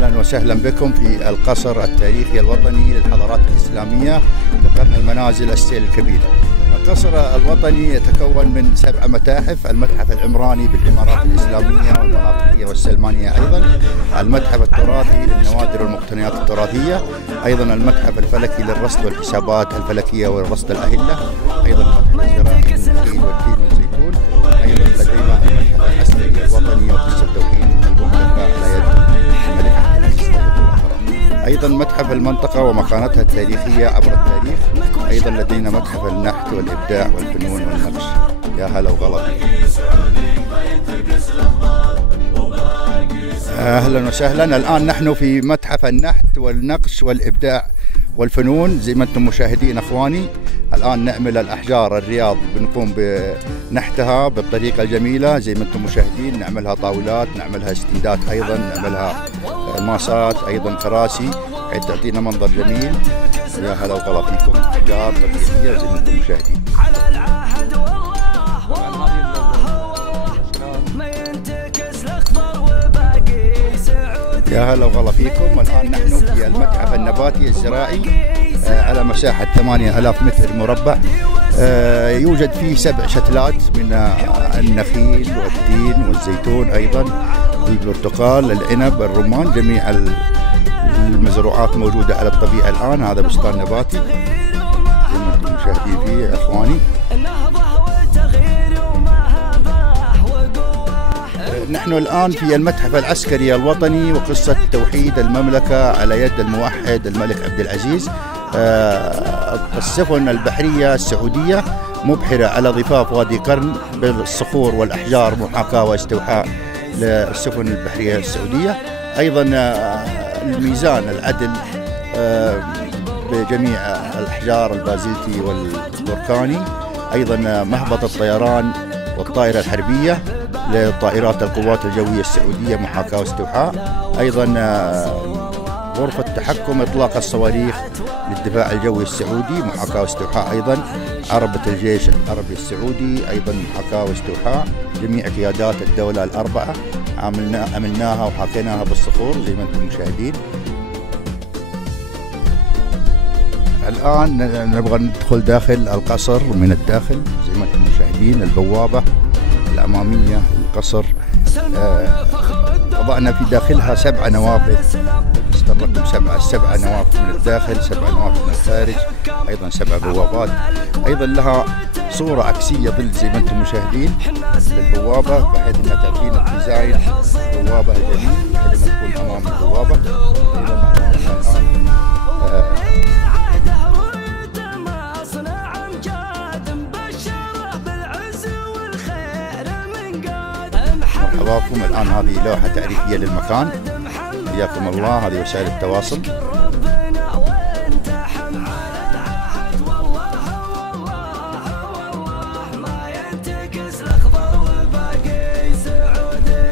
أهلا وسهلا بكم في القصر التاريخي الوطني للحضارات الإسلامية في قرن المنازل السيل الكبير. القصر الوطني يتكون من 7 متاحف: المتحف العمراني بالعمارات الإسلامية والمناطقية والسلمانية، أيضا المتحف التراثي للنوادر والمقتنيات التراثية، أيضا المتحف الفلكي للرصد والحسابات الفلكية والرصد الأهلة، أيضا المتحف الزراعي للنخيل والتين والزيتون، أيضا لدينا المتحف العسكري الوطني وقصة التوحيد المملكة على يد الملك عبد العزيز. أيضا متحف المنطقة ومكانتها التاريخية عبر التاريخ، أيضا لدينا متحف النحت والإبداع والفنون والنقش. يا هلا وغلا. أهلا وسهلا. الآن نحن في متحف النحت والنقش والإبداع والفنون زي ما أنتم مشاهدين أخواني. الآن نعمل الأحجار الرياض، بنقوم بنحتها بالطريقة الجميلة زي ما أنتم مشاهدين، نعملها طاولات، نعملها استندات، أيضا نعملها ماسات، أيضا كراسي، حيث تعطينا منظر جميل. يا هلا وغلا فيكم. أحجار طبيعية زي ما أنتم مشاهدين. يا هلا وغلا فيكم. الآن نحن في المتحف النباتي الزراعي على مساحة 8000 متر مربع. يوجد فيه 7 شتلات من النخيل والتين والزيتون، أيضا البرتقال، العنب، الرمان، جميع المزروعات موجودة على الطبيعة الآن. هذا بستان نباتي زي ما انتم مشاهدين فيه أخواني. نحن الآن في المتحف العسكري الوطني وقصة توحيد المملكة على يد الموحد الملك عبد العزيز. السفن البحرية السعودية مبحرة على ضفاف وادي قرن بالصخور والأحجار، محاكاة واستوحاء للسفن البحرية السعودية. أيضا الميزان العدل بجميع الأحجار البازلتي والبركاني. أيضا مهبط الطيران والطائرة الحربية لطائرات القوات الجوية السعودية، محاكاة واستوحاء. أيضا غرفة تحكم إطلاق الصواريخ للدفاع الجوي السعودي، محاكاة واستوحاء. أيضا عربة الجيش العربي السعودي، أيضا محاكاة واستوحاء. جميع قيادات الدولة الأربعة عملناها وحاكيناها بالصخور زي ما أنتم مشاهدين. الآن نبغى ندخل داخل القصر من الداخل زي ما أنتم مشاهدين. البوابة الأمامية للقصر وضعنا في داخلها 7 نوافذ، استغرقتم 7 نوافذ من الداخل، 7 نوافذ من الخارج، أيضا 7 بوابات. أيضا لها صورة عكسية ظل زي ما أنتم مشاهدين للبوابة، بحيث أنها تعطينا ديزاين بوابة جميل بحيث أنها تكون أمام البوابة. مرحبا بكم. الآن هذه لوحة تعريفية للمكان. حياكم الله. هذه وسائل التواصل.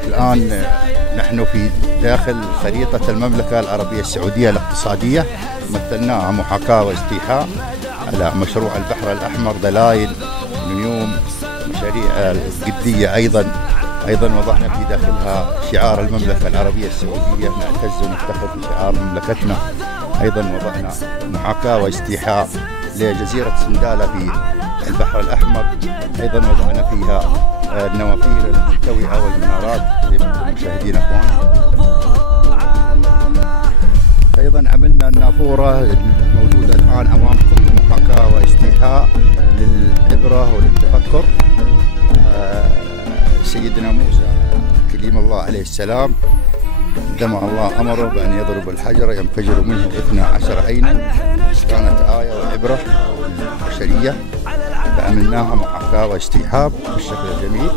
الآن نحن في داخل خريطة المملكة العربية السعودية الاقتصادية، مثلناها محاكاة واستيحاء على مشروع البحر الأحمر، دلائل، نيوم، مشاريع القدية. أيضا وضعنا في داخلها شعار المملكة العربية السعودية، نعتز ونفتخر بشعار مملكتنا. أيضا وضعنا محاكاة واستيحاء لجزيرة سندالة في البحر الأحمر. أيضا وضعنا فيها النوافير الملتوية والمنارات زي ما انتم مشاهدين أخوان. أيضا عملنا النافورة الموجودة الآن أمامكم، محاكاة واستيحاء للعبرة وللتفكر. سيدنا موسى كليم الله عليه السلام عندما الله أمره بأن يضرب الحجر ينفجر منه 12 عينا، كانت آية وعبرة للبشرية، فعملناها محاكاة واستيحاء بالشكل الجميل.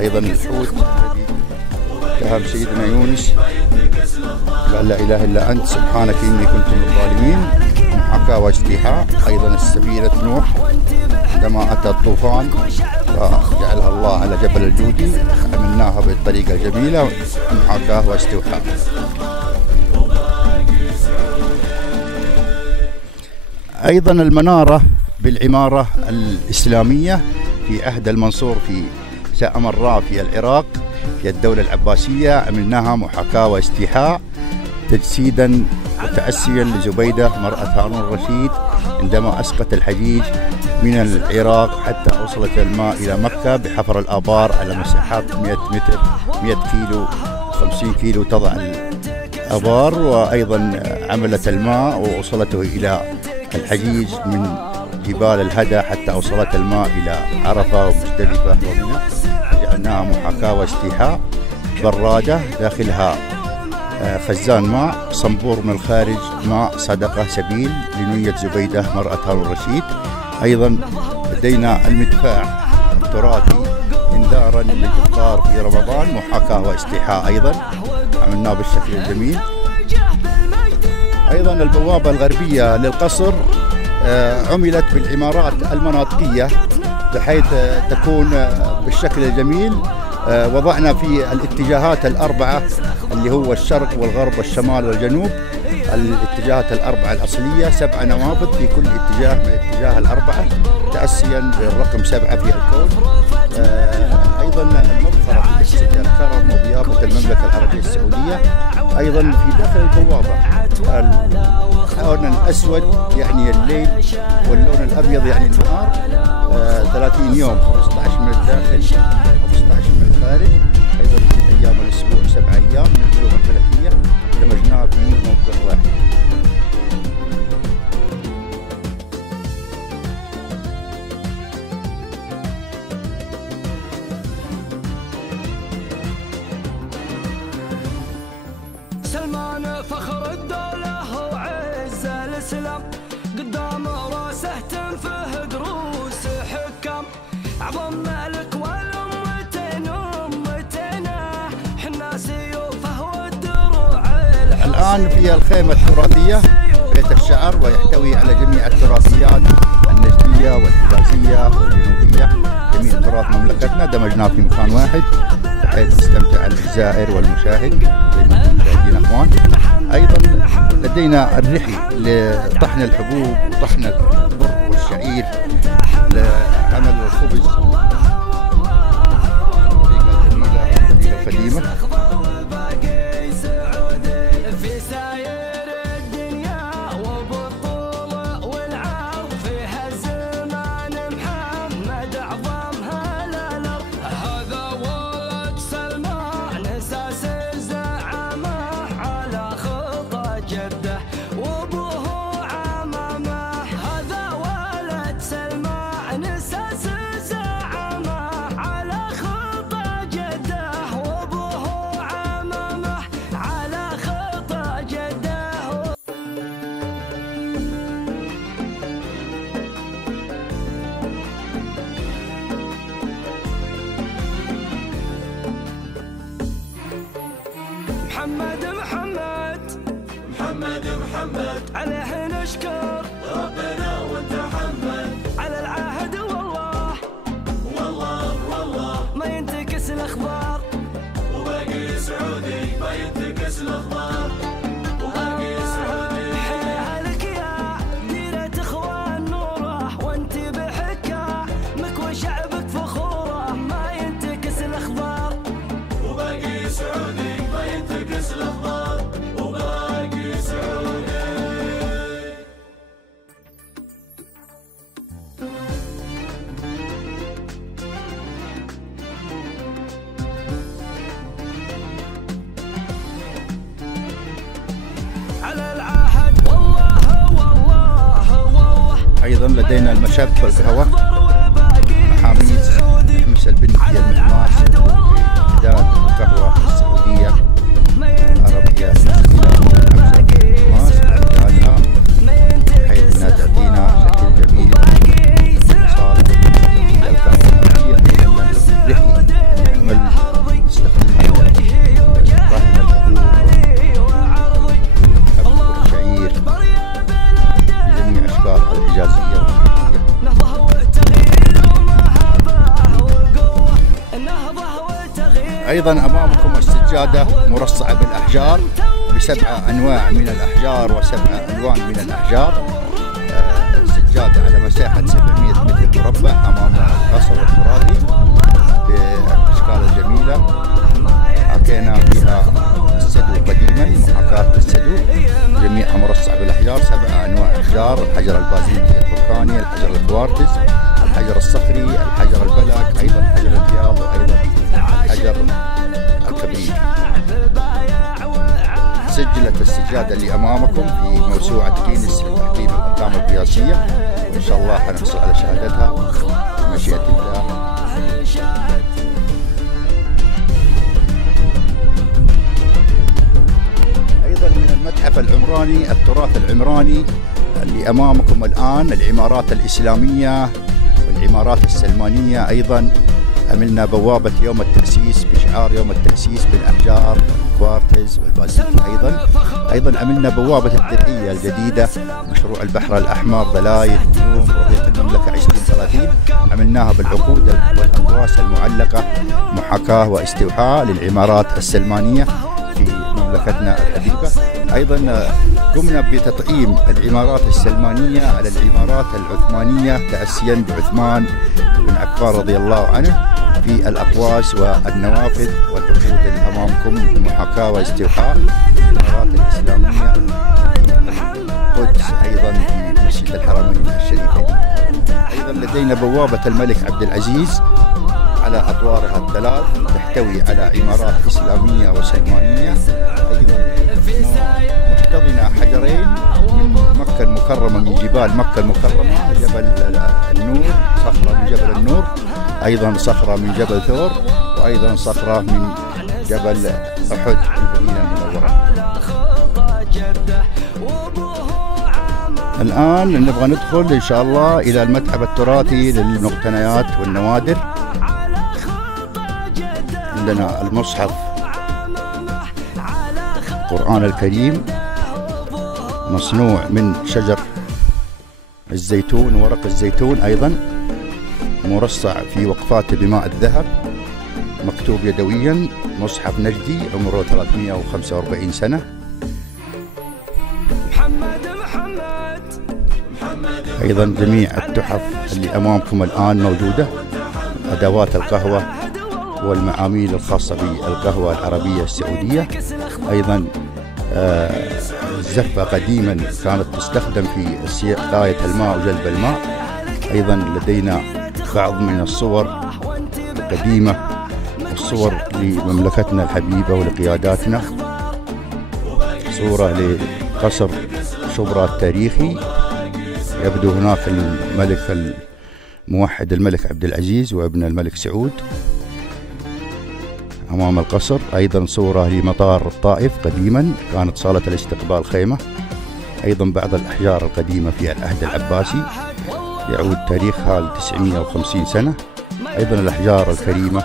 أيضا الحوت الذي ذهب سيدنا يونس قال لا إله إلا أنت سبحانك إني كنت من الظالمين، محاكاة واستيحاء. أيضا السفينة نوح عندما أتى الطوفان فجعلها الله على جبل الجودي، عملناها بالطريقة الجميلة، محاكاة واستوحاء. أيضا المنارة بالعمارة الإسلامية في عهد المنصور في سامراء في العراق في الدولة العباسية، عملناها محاكاة واستيحاء. تجسيدا وتأسيا لزبيدة مرأة هارون الرشيد عندما أسقط الحجيج من العراق حتى أوصلت الماء إلى مكة بحفر الآبار على مساحات 100 متر 100 كيلو 50 كيلو تضع الآبار، وأيضا عملت الماء ووصلته إلى الحجيج من جبال الهدى حتى أوصلت الماء إلى عرفة ومزدلفة ومنى. جعلناها محاكاة واستيحاء برادة داخلها خزان ماء، صنبور من الخارج ماء صدقة سبيل لنية زبيدة مرأة هارون الرشيد. أيضا لدينا المدفاع التراثي انذارا للإفطار في رمضان، محاكاة واستيحاء أيضا عملناه بالشكل الجميل. أيضا البوابة الغربية للقصر عملت بالعمارات المناطقية بحيث تكون بالشكل الجميل. وضعنا في الاتجاهات الأربعة اللي هو الشرق والغرب والشمال والجنوب، الاتجاهات الأربعة الأصلية 7 نوافذ في كل اتجاه من الاتجاه الأربعة تأسيا بالرقم 7 في الكون. أيضا المظهر في الكرم وضيافة المملكة العربية السعودية. أيضا في داخل البوابة اللون الأسود يعني الليل واللون الأبيض يعني النهار. 30 يوم 15 من الداخل 15 من الخارج. أيضا في أيام الأسبوع 7 أيام من العلوم الفلكية دمجناها في موقع واحد. سلمان فخر الدولة وعز الإسلام، قدام راسه تنفه دروس حكام، عظم ملك والأمتين أمتنا، حنا سيوفه والدروع. الآن في الخيمة التراثية بيت الشعر، ويحتوي على جميع التراثيات النجدية والحجازية والجنوبية، جميع تراث مملكتنا دمجناه في مكان واحد بحيث يستمتع الزائر والمشاهد زي ما انتم مشاهدين اخوان. ايضا لدينا الرحي لطحن الحبوب وطحن البر والشعير لعمل الخبز بطريقه جميله قديمه. محمد عليه نشكر ربنا وتحمد، على العهد والله ما ينتكس الاخبار، وباقي سعودي ما ينتكس الاخبار، وباقي سعودي. حيها لك يا ديرة اخوان نوره، وانت بحكامك وشعبك فخوره، ما ينتكس الاخبار، وباقي سعودي ما ينتكس الاخبار، وباقي سعودي. أيضا لدينا المشاب والقهوة، محاميس محمس البنتي المحماس إعداد القهوة السعودية العربية إعدادها بحيث أنها تعطينا شكل جميل صالح للقهوة العربية. أيضا الرحي نعمل نستخدمها لطحن الحبوب والشعير بجميع أشكالها الحجازية والمحلية. أيضا أمامكم السجادة مرصعة بالأحجار ب7 أنواع من الأحجار و7 ألوان من الأحجار. السجادة على مساحة 700 متر مربع أمام القصر التراثي بالأشكال الجميلة، حكينا فيها السدو قديما، محاكاة السدو جميعها مرصع بالاحجار، 7 انواع احجار: الحجر البازلتي البركاني، الحجر الكوارتز، الحجر الصخري، الحجر البلك، ايضا حجر البياض، وايضا الحجر الكبريت. سجلت السجادة اللي امامكم في موسوعة جينيس لتحديد الارقام القياسية، وان شاء الله حنحصل على شهادتها بمشيئة الله. ايضا من المتحف العمراني، التراث العمراني اللي امامكم الان، العمارات الاسلامية والعمارات السلمانية. ايضا عملنا بوابة يوم التأسيس بشعار يوم التأسيس بالاحجار الكوارتز والبازلتي. ايضا عملنا بوابة الدرعية الجديدة، مشروع البحر الاحمر، ضلايل نيوم، رؤية المملكة 2030، عملناها بالعقود والاقواس المعلقة، محاكاة واستوحاء للعمارات السلمانية في مملكتنا الحبيبة. ايضا قمنا بتطعيم العمارات السلمانية على العمارات العثمانية تأسيا بعثمان بن عفان رضي الله عنه في الأقواس والنوافذ والعقود اللي أمامكم، محاكاة واستوحاء العمارات الإسلامية القدس، أيضا في مسجد الحرمين الشريفين. أيضا لدينا بوابة الملك عبد العزيز على أطوارها الثلاث، تحتوي على عمارات إسلامية وسلمانية. أيضا محتضنة حجرين من مكة المكرمة، من جبال مكة المكرمة، جبل النور، صخرة من جبل النور، أيضا صخرة من جبل ثور، وأيضا صخرة من جبل أحد المدينة المنورة. الآن نبغى ندخل إن شاء الله إلى المتحف التراثي للمقتنيات والنوادر. عندنا المصحف القرآن الكريم مصنوع من شجر الزيتون ورق الزيتون، أيضا مرصع في وقفات بماء الذهب، مكتوب يدويا، مصحف نجدي عمره 345 سنة. أيضا جميع التحف اللي أمامكم الآن موجودة، أدوات القهوة والمعاميل الخاصة بالقهوة العربية السعودية. أيضا الزفة قديما كانت تستخدم في سقاية الماء وجلب الماء. أيضا لدينا بعض من الصور القديمة، الصور لمملكتنا الحبيبة ولقياداتنا، صورة لقصر شبرا التاريخي، يبدو هناك الملك الموحد الملك عبد العزيز وابن الملك سعود أمام القصر. أيضا صورة لمطار الطائف قديما، كانت صالة الاستقبال خيمة. أيضا بعض الأحجار القديمة في العهد العباسي يعود تاريخها ل 950 سنة. أيضا الأحجار الكريمة.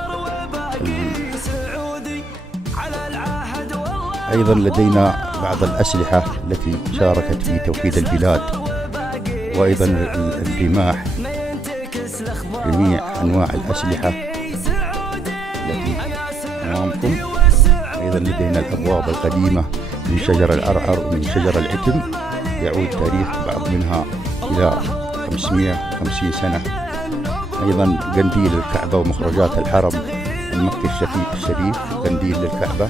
أيضا لدينا بعض الأسلحة التي شاركت في توحيد البلاد، وأيضا الرماح، جميع أنواع الأسلحة التي أمامكم. أيضا لدينا الأبواب القديمة من شجر العرعر ومن شجر العتم، يعود تاريخ بعض منها إلى 550 سنة. أيضا قنديل الكعبة ومخرجات الحرم المكي الشريف، قنديل للكعبة.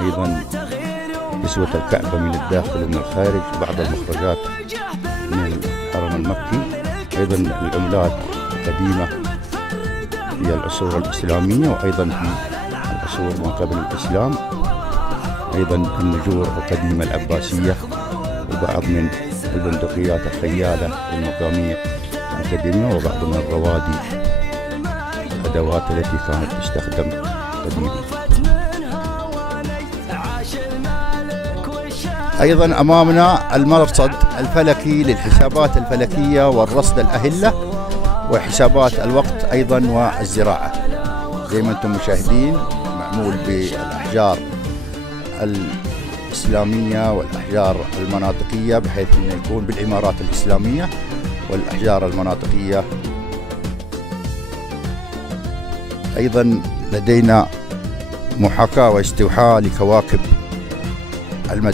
أيضا كسوة الكعبة من الداخل ومن الخارج، بعض المخرجات من الحرم المكي. أيضا العملات القديمة في العصور الإسلامية وأيضا في العصور ما قبل الإسلام. أيضا النجور القديمة العباسية، وبعض من البندقيات الخيالة والمقاميع القديمة، وبعض من الروادي، الأدوات التي كانت تستخدم قديما. أيضا أمامنا المرصد الفلكي للحسابات الفلكية والرصد الأهلة وحسابات الوقت أيضا والزراعة. زي ما أنتم مشاهدين، معمول بالأحجار الإسلامية والأحجار المناطقية، بحيث أنه يكون بالعمارات الإسلامية والأحجار المناطقية. أيضا لدينا محاكاة واستوحاء لكواكب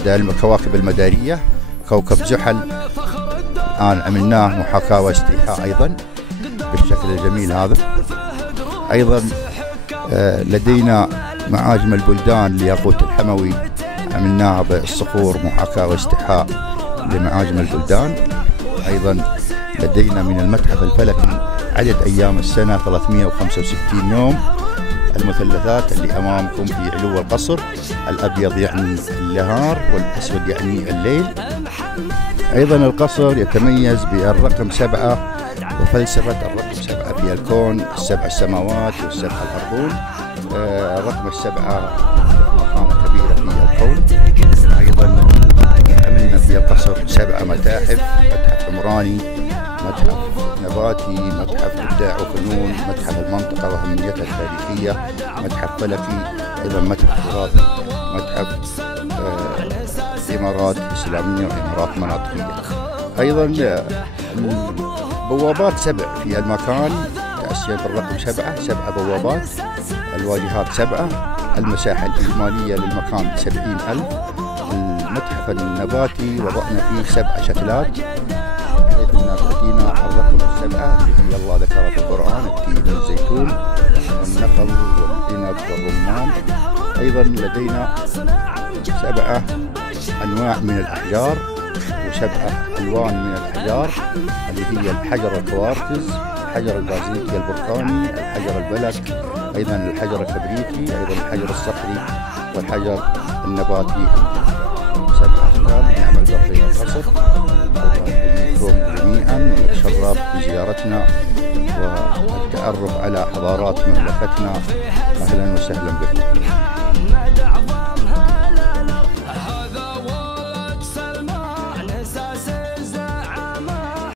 الكواكب المدارية، كوكب زحل الآن عملناه محاكاة واستيحاء أيضا بالشكل الجميل هذا. أيضا لدينا معاجم البلدان لياقوت الحموي عملناها بالصخور محاكاة واستحاء لمعاجم البلدان. أيضا لدينا من المتحف الفلكي عدد أيام السنة 365 يوم. المثلثات اللي أمامكم في علو القصر، الأبيض يعني النهار والأسود يعني الليل. أيضا القصر يتميز بالرقم 7 وفلسفة الرقم 7 في الكون، ال7 السماوات وال7 الأرضون. الرقم 7 مكانة كبيرة في الكون. أيضا عملنا في القصر 7 متاحف: متحف عمراني، متحف نباتي، متحف إبداع وفنون، متحف المنطقة وأهميتها التاريخية، متحف فلكي، أيضا متحف تراثي، متحف إمارات إسلامية وإمارات مناطقية. أيضا بوابات 7 في المكان تأسيا بالرقم 7 بوابات، الواجهات 7، المساحة الإجمالية للمكان 70,000. المتحف النباتي وضعنا فيه 7 شتلات، بحيث أن تأتينا الرقم 7 اللي الله ذكرها في القرآن: التين والزيتون والنخل والعنب والرمان. أيضا لدينا 7 أنواع من الأحجار و7 ألوان من الأحجار، اللي هي الحجر الكوارتز، الحجر البازلتي البركاني، الحجر البلك، أيضا الحجر الكبريتي، أيضا الحجر الصخري والحجر النباتي. 7 أشكال نعمل بقية القصر. نحييكم جميعا ونتشرف بزيارتنا والتعرف على حضارات مملكتنا. أهلا وسهلا بكم.